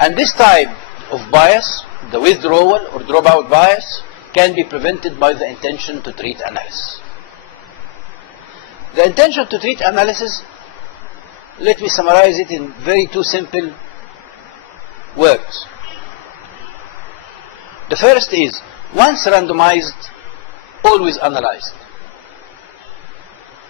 And this type of bias, the withdrawal or dropout bias, can be prevented by the intention to treat analysis. The intention to treat analysis, let me summarize it in very two simple words. The first is, once randomized, always analyzed.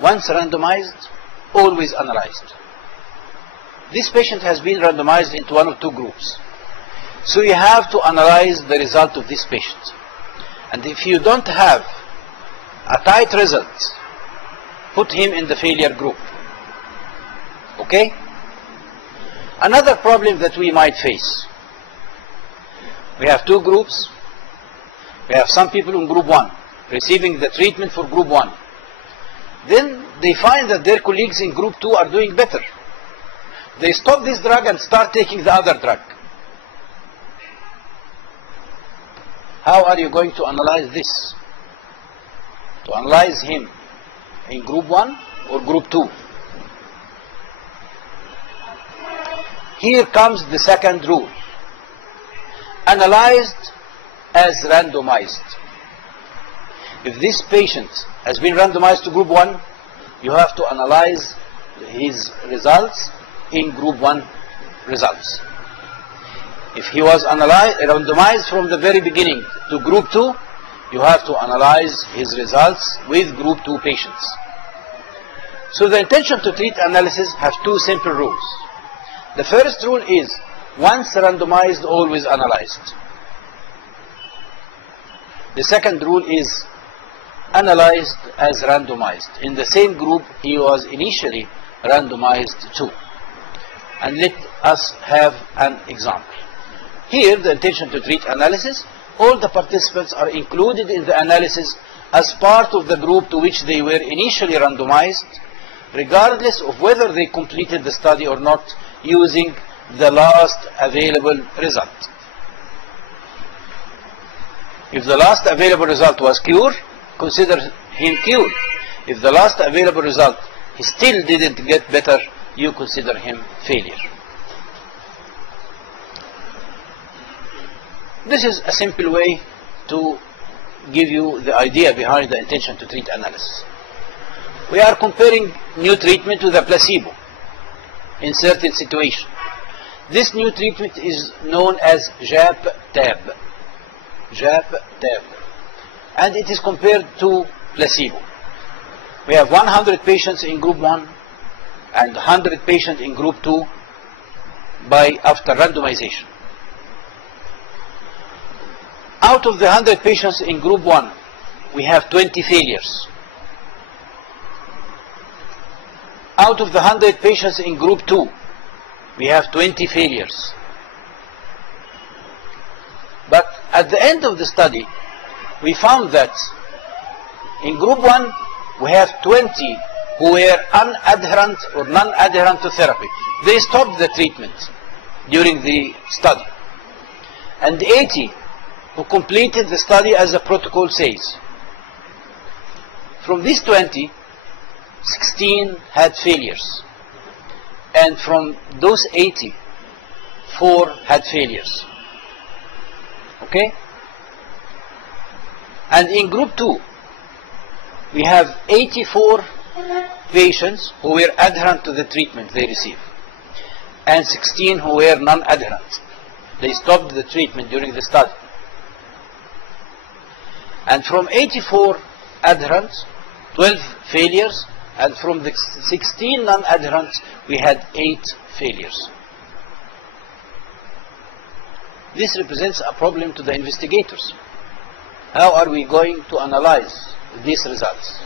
Once randomized, always analyzed. This patient has been randomized into one of two groups. So you have to analyze the result of this patient. And if you don't have a tight result, put him in the failure group. Okay? Another problem that we might face. We have two groups. We have some people in group 1 receiving the treatment for group 1. Then they find that their colleagues in group 2 are doing better. They stop this drug and start taking the other drug. How are you going to analyze this? To analyze him in group 1 or group 2? Here comes the second rule. Analyzed as randomized. If this patient has been randomized to group 1, you have to analyze his results in group 1 results. If he was randomized from the very beginning to group 2, you have to analyze his results with group 2 patients. So the intention to treat analysis has two simple rules. The first rule is, once randomized, always analyzed. The second rule is, analyzed as randomized. In the same group he was initially randomized to. And let us have an example. Here, the intention to treat analysis, all the participants are included in the analysis as part of the group to which they were initially randomized, regardless of whether they completed the study or not, using the last available result. If the last available result was cure, consider him cured. If the last available result he still didn't get better, you consider him failure. This is a simple way to give you the idea behind the intention to treat analysis. We are comparing new treatment with a placebo in certain situation. This new treatment is known as JAP-TAB. JAP-TAB. And it is compared to placebo. We have 100 patients in group 1 and 100 patients in group 2 after randomization. Out of the 100 patients in group 1, we have 20 failures. Out of the 100 patients in group 2, we have 20 failures. But at the end of the study, we found that in group 1, we have 20 who were unadherent or non-adherent to therapy. They stopped the treatment during the study. And 80 who completed the study as the protocol says. From these 20, 16 had failures. And from those 80, 4 had failures. Okay? And in group 2, we have 84 patients who were adherent to the treatment they received, and 16 who were non-adherent. They stopped the treatment during the study. And from 84 adherents, 12 failures, and from the 16 non-adherents, we had 8 failures. This represents a problem to the investigators. How are we going to analyze these results?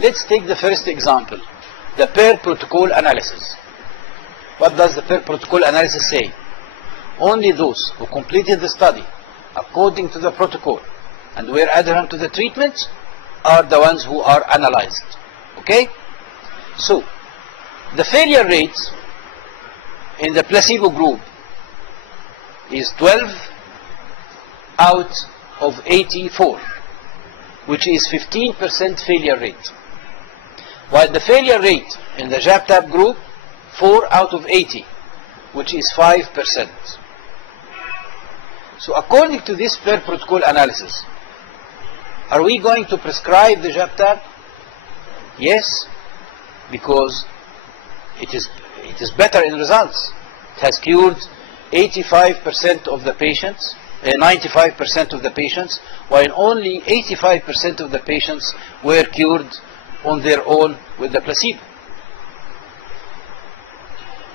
Let's take the first example, the per protocol analysis. What does the per protocol analysis say? Only those who completed the study according to the protocol and were adherent to the treatment are the ones who are analyzed. Okay? So, the failure rate in the placebo group is 12 out of 84, which is 15% failure rate. While the failure rate in the JAP-TAB group, 4 out of 80, which is 5%. So according to this per protocol analysis, are we going to prescribe the JAP-TAB? Yes, because it is better in results. It has cured 85% of the patients, 95% of the patients, while only 85% of the patients were cured on their own with the placebo.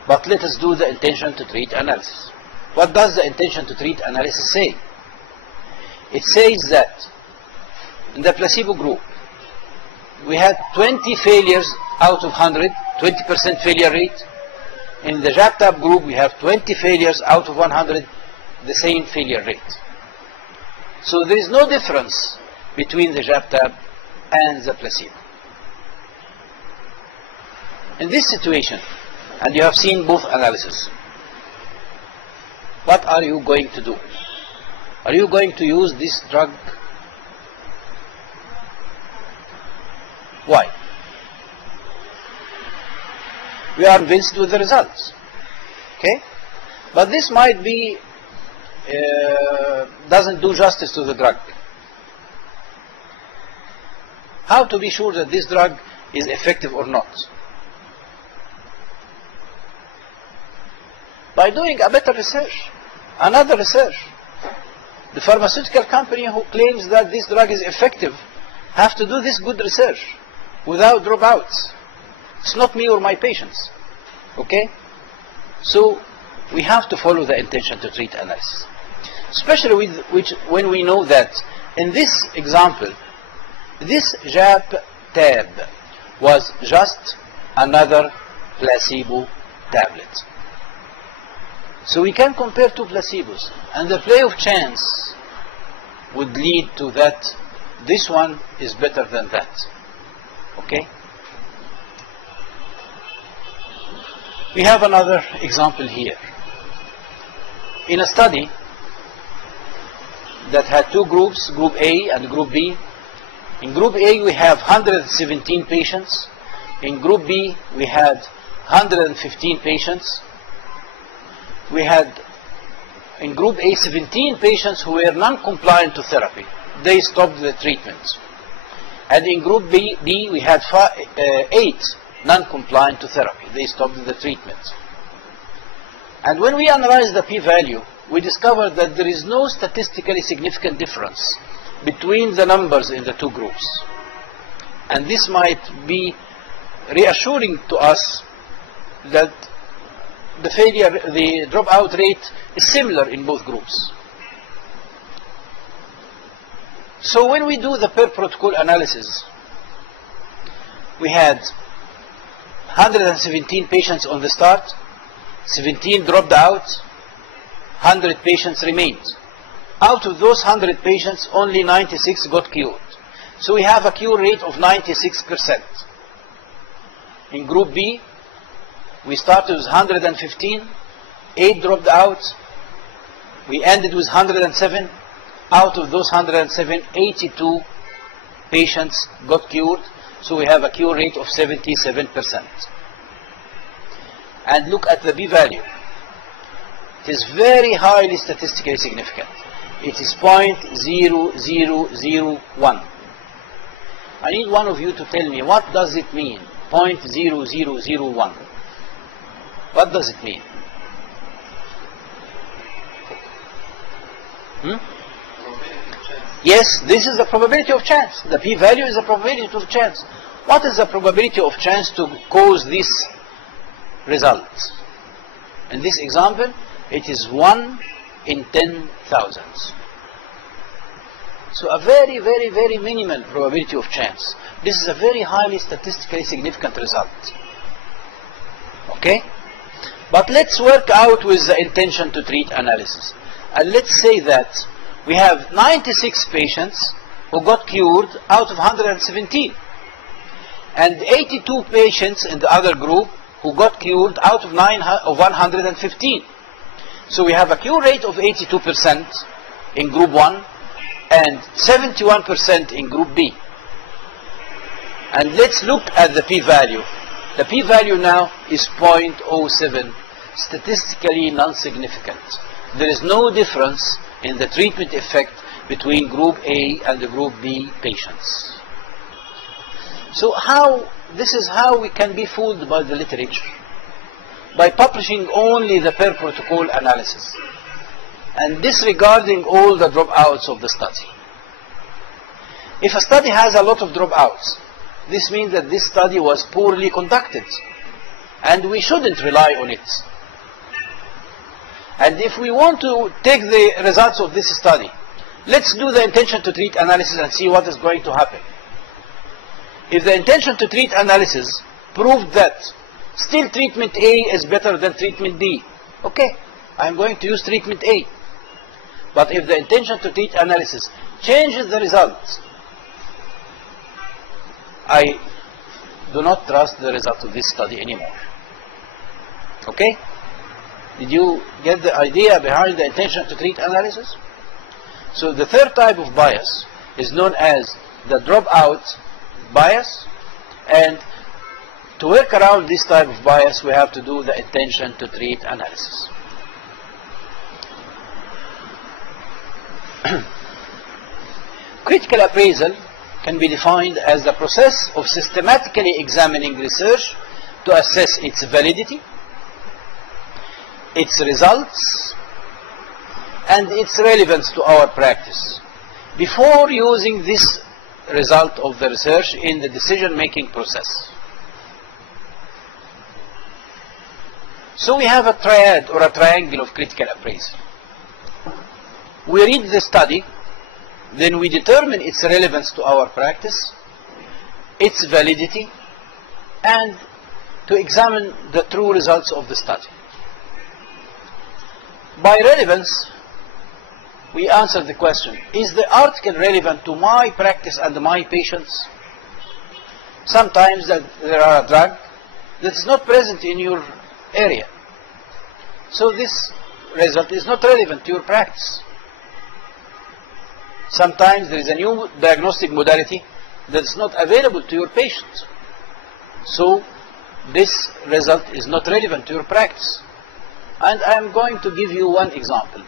But let us do the intention to treat analysis. What does the intention to treat analysis say? It says that in the placebo group, we had 20 failures out of 100, 20% failure rate. In the JAP-TAB group, we have 20 failures out of 100, the same failure rate. So there is no difference between the JAP-TAB and the placebo. In this situation, and you have seen both analyses, what are you going to do? Are you going to use this drug? Why? We are convinced with the results. Okay? But this might be, doesn't do justice to the drug. How to be sure that this drug is effective or not? By doing a better research, another research. The pharmaceutical company who claims that this drug is effective have to do this good research without dropouts. It's not me or my patients. Okay? So we have to follow the intention to treat analysis. Especially when we know that in this example, this JAP-TAB was just another placebo tablet. So we can compare two placebos, and the play of chance would lead to that this one is better than that. Okay? We have another example here. In a study that had two groups, Group A and Group B. In Group A we have 117 patients. In Group B we had 115 patients. We had in Group A 17 patients who were non-compliant to therapy. They stopped the treatment. And in Group B we had 8 non-compliant to therapy. They stopped the treatment. And when we analyzed the p-value, we discovered that there is no statistically significant difference between the numbers in the two groups. And this might be reassuring to us that the dropout rate is similar in both groups. So when we do the per protocol analysis, we had 117 patients on the start, 17 dropped out, 100 patients remained. Out of those 100 patients, only 96 got cured. So we have a cure rate of 96%. In Group B, we started with 115, 8 dropped out, we ended with 107. Out of those 107, 82 patients got cured, so we have a cure rate of 77%. And look at the p-value. It is very highly statistically significant. It is 0.0001. I need one of you to tell me, what does it mean, 0.0001? What does it mean? Yes, this is the probability of chance. The p-value is the probability of chance. What is the probability of chance to cause this result? In this example, it is 1 in 10,000. So a very, very, very minimal probability of chance. This is a very highly statistically significant result. Okay? But let's work out with the intention to treat analysis. And let's say that we have 96 patients who got cured out of 117. And 82 patients in the other group who got cured out of 115. So we have a cure rate of 82% in Group 1 and 71% in Group B. And let's look at the p-value. The p-value now is 0.07. statistically non-significant. There is no difference in the treatment effect between group A and the group B patients. So this is how we can be fooled by the literature, by publishing only the per protocol analysis and disregarding all the dropouts of the study. If a study has a lot of dropouts, this means that this study was poorly conducted, and we shouldn't rely on it. And if we want to take the results of this study, let's do the intention to treat analysis and see what is going to happen. If the intention to treat analysis proved that still treatment A is better than treatment B, okay, I'm going to use treatment A. But if the intention to treat analysis changes the results, I do not trust the result of this study anymore. Okay? Did you get the idea behind the intention to treat analysis? So the third type of bias is known as the dropout bias, and to work around this type of bias we have to do the intention to treat analysis. Critical appraisal can be defined as the process of systematically examining research to assess its validity, its results, and its relevance to our practice before using this result of the research in the decision-making process. So we have a triad or a triangle of critical appraisal. We read the study, then we determine its relevance to our practice, its validity, and to examine the true results of the study. By relevance, we answer the question, is the article relevant to my practice and my patients? Sometimes there are a drug that is not present in your area, so this result is not relevant to your practice. Sometimes there is a new diagnostic modality that is not available to your patient, so this result is not relevant to your practice. And I am going to give you one example.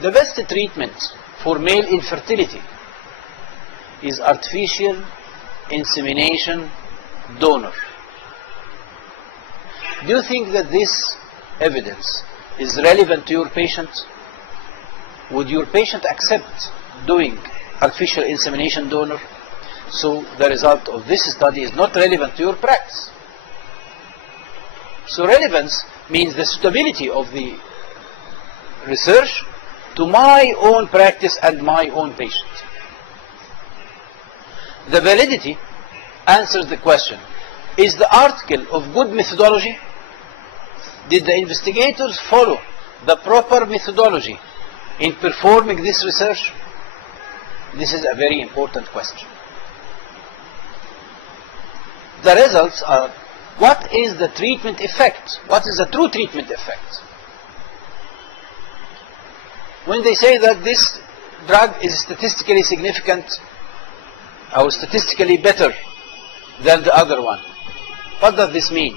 The best treatment for male infertility is artificial insemination donor. Do you think that this evidence is relevant to your patient? Would your patient accept doing artificial insemination donor? So the result of this study is not relevant to your practice. So relevance means the suitability of the research to my own practice and my own patient. The validity answers the question, is the article of good methodology? Did the investigators follow the proper methodology in performing this research? This is a very important question. The results are, what is the treatment effect? What is the true treatment effect? When they say that this drug is statistically significant or statistically better than the other one, what does this mean?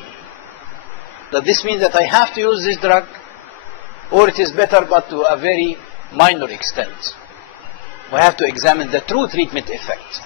Does this mean that I have to use this drug, or it is better but to a very minor extent? We have to examine the true treatment effect.